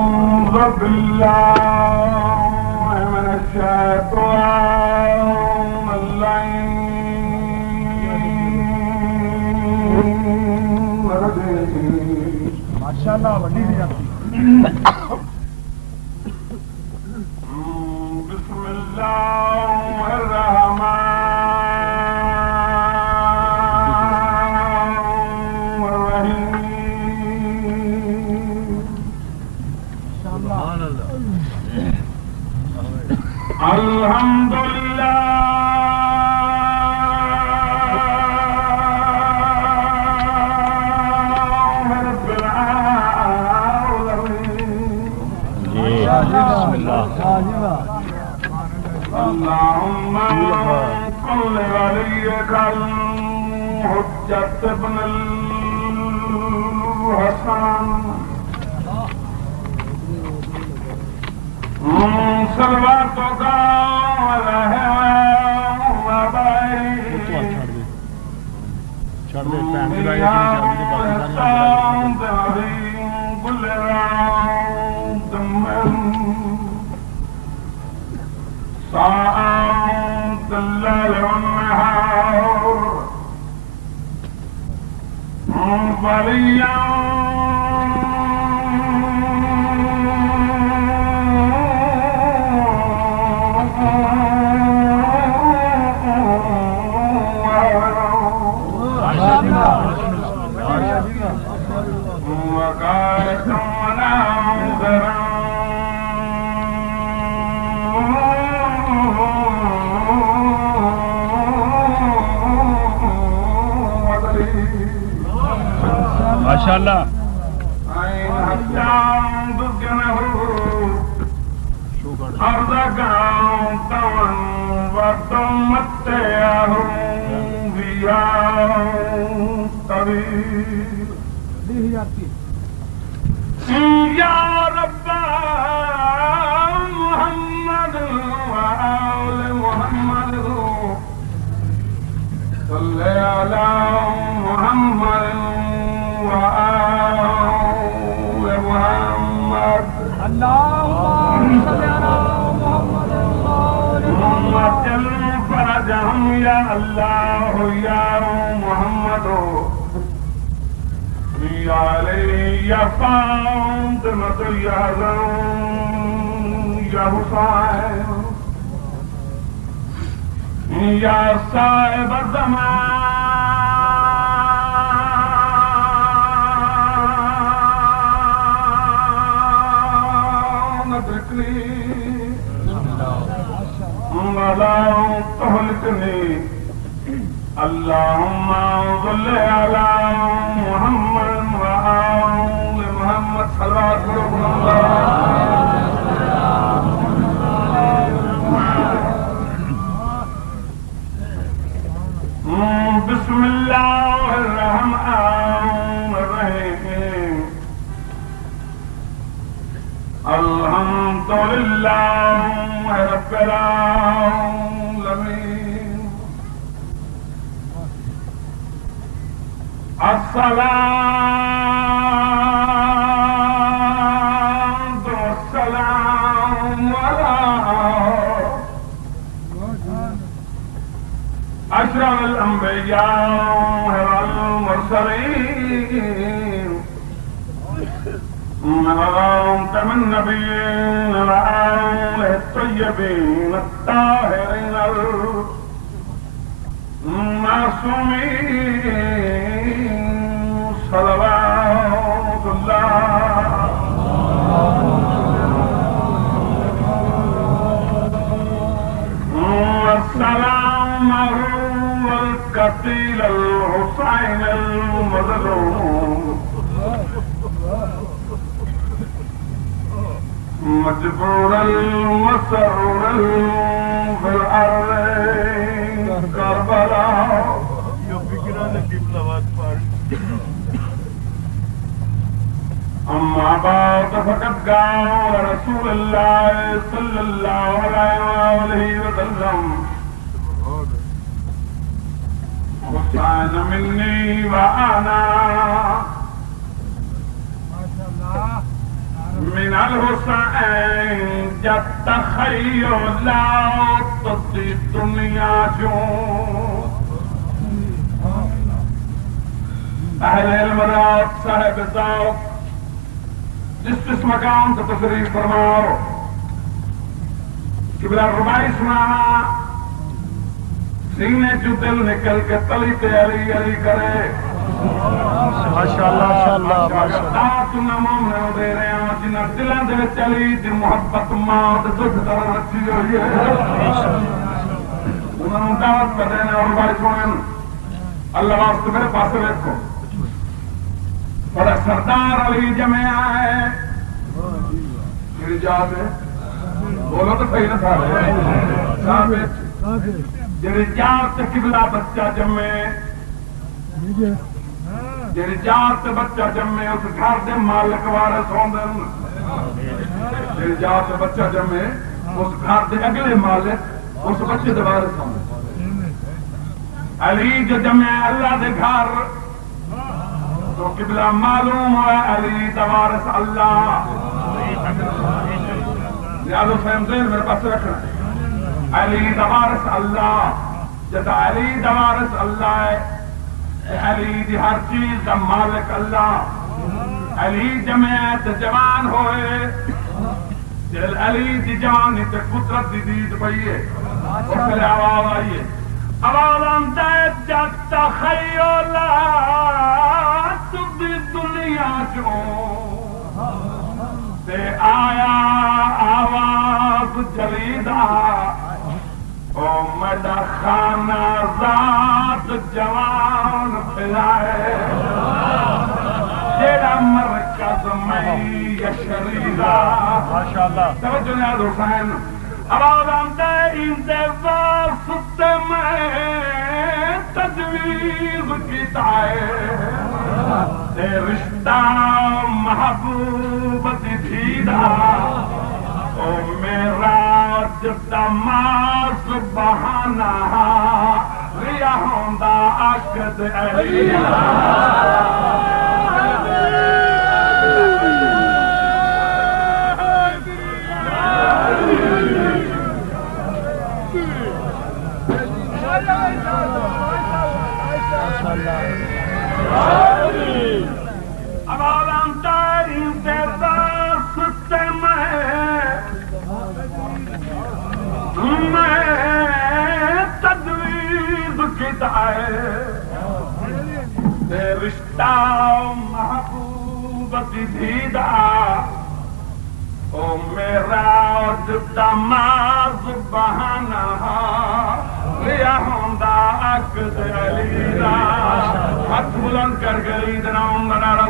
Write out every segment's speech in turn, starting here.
أعوذ بالله من الشيطان اللعين الرجيم. ما شاء الله وڈی بھی آتی. بسم الله الرحمن الرحيم. سبحان اللہ. الحمد لله رب العالمين. بسم اللہ. اللهم صل وليك الحجة ابن الحسن صلواتك عليه وبارك چھڑ دے پین دی گاڑی چل كل روض من ساعات الليل والنهار وليا ماشاء اللہ. یا رب محمد وآل محمد صلی علی محمد وآل محمد. اللهم صل على محمد وجل فرجهم یا اللہ یا محمد یا علی یا فاطمہ یا حسن یا حسین یا صاحب الزمان ادرکنی ولا تهلكني. اللهم صل على محمد وآل محمد صلوات الله. بسم الله الرحمن الرحيم. الحمد لله رب العالمين. الصلاة والسلام على أشرف الأنبياء والمرسلين وخاتم النبيين وآله الطيبين الطاهرين المعصومين صلوات الله. والسلام والقتيل الحسين المظلوم مجبور المسرور في الأرض كربلاء. أما بعد فقد قال رسول الله صلى الله عليه وسلم حسين مني وأنا من الحسین جب تخیلات تی دنیا جو اہل علم رات صاحب ذوق جس مقام سے تشریف فرماؤ قبلہ ربائی سنانا سینے جو دل نکل کے تلی تے علی علی کرے ماشاءاللہ مومن دے رہے ہیں جنہ دلوں دے وچ علی دی محبت موت دکھ درد رکھی ہوئی ہے انہوں نے دعوت کر دینا اور بھائی سنیں اللہ واسطے میرے پاس دیکھو بڑا سردار علی جمع ہے میری جات ہے بولو تو صحیح نہ تھا جی جات قبلہ بچہ جمے جی جات بچہ جمے اس گھر دے مالک وارث ہوندے جی جات بچہ جمے اس گھر دے اگلے مالک اس بچے دے وارث ہوندے علی جو جمے اللہ دے گھر تو قبلہ معلوم ہے علی دا وارث اللہ یاد حسین دین میرے پاس رکھنا علی دا وارث اللہ جیسا علی دا وارث اللہ ہے علی دی ہر چیز دا مالک اللہ علی جمعیت جوان ہوئے جل علی دی جوانی تے قدرت دی دید پئیے اور پھر آواز آئیے آواز آنتا ہے جب تخیلات دی دنیا جو تے آیا آواز جلیدہ او میڈا خانہ ذات جوان پھلائے جیڑا مرکز میں یشریدہ ماشاءاللہ توجہ نیاز حسین آواز آنتا ہے انتظار ستے میں تجویز کیتا ہے تے رشتہ محبوب دی تھیدہ او میرا جتا ماس بہانا ریا ہوندا عقد علی اب آلانتا انتظار ستے میں تجویز کیتا ہے تے رشتہ محبوب دی دیدہ او میرا جتا ماز بہانا لیا ہوندا عقد علی دا ہاتھ بلند کر گئی دناؤں نعرہ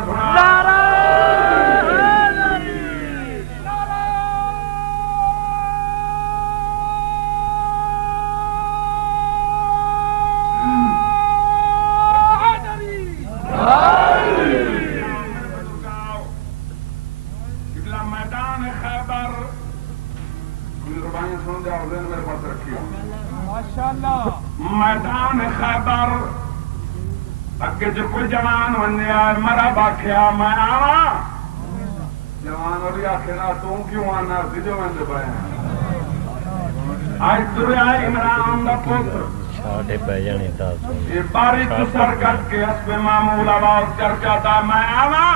سنا میدان خیبر اگے جو کوئی جوان ہونے آئے مرا باکھیا میں آوا جوان ہوئی آخینا تم کیوں آنا سیدھو میں دے پائے آج ترے آئے عمران دا پتر ساڑھے پہ جانے تا یہ باری تو سر کٹ کے حسب معمول آواز کر جاتا میں آوا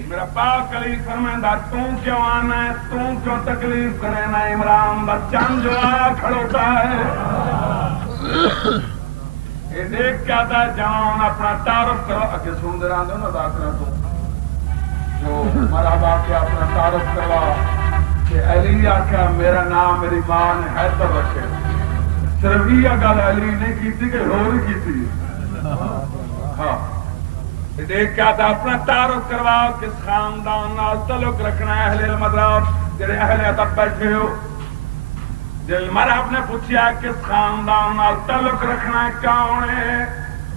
میرا پاک علی فرمائندہ تم کیوں آنا ہے تم کیوں تکلیف کرے نا عمران دا چند جو آیا کھڑوتا ہے یہ دیکھ کیا تھا جوان اپنا تعارف کرو اگے سن دے رہا نا داخلہ تو جو مرحبا کے اپنا تعارف کروا کہ علی آکھا میرا نام میری ماں نے حیدر رکھے صرف یہ گل علی نے کی تھی کہ ہو رہی کی تھی ہاں دیکھ کیا تھا اپنا تعارف کرواؤ کس خاندان نال تعلق رکھنا ہے اہل علم حضرات جڑے اہل ادب بیٹھے ہو دل مرحب نے پوچھا کس خاندان نال تعلق رکھنا ہے کون ہے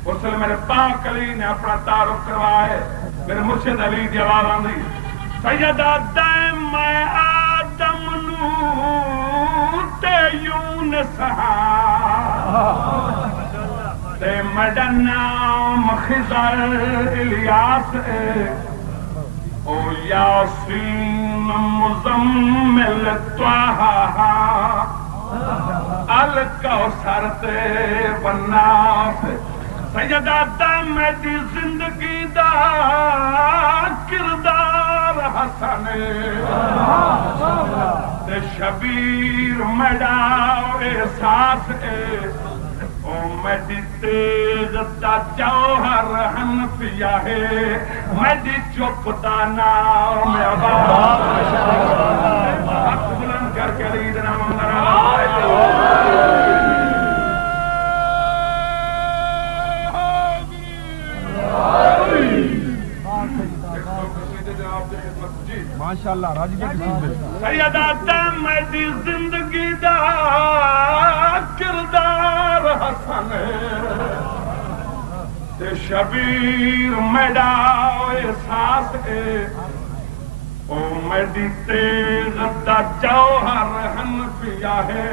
اس لیے میرے پاک علی نے اپنا تعارف کروایا میرے مرشد علی دی آواز آندی سیدہ دائم میں آدم نو تے یونس تے میرا نام خضر الیاس ہے او یاسین مزمل طه الکوثر تے والناس سیدہ میری زندگی دا کردار حسن تے شبیر میڈا احساس او میری تیغ دا جوہر حنفیہ ہے میری چپ دا نام عباس حق بلند کر کے لیدنا ماشاءاللہ راجی کی قسم سیدہ میری زندگی دا کردار حسن تے شبیر میڈا احساس او میری تیغ دا جوہر حنفیہ ہے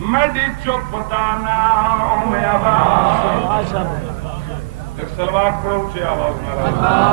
میری چپ دا نام عباس ایک سلوات پڑھو اونچی آواز میں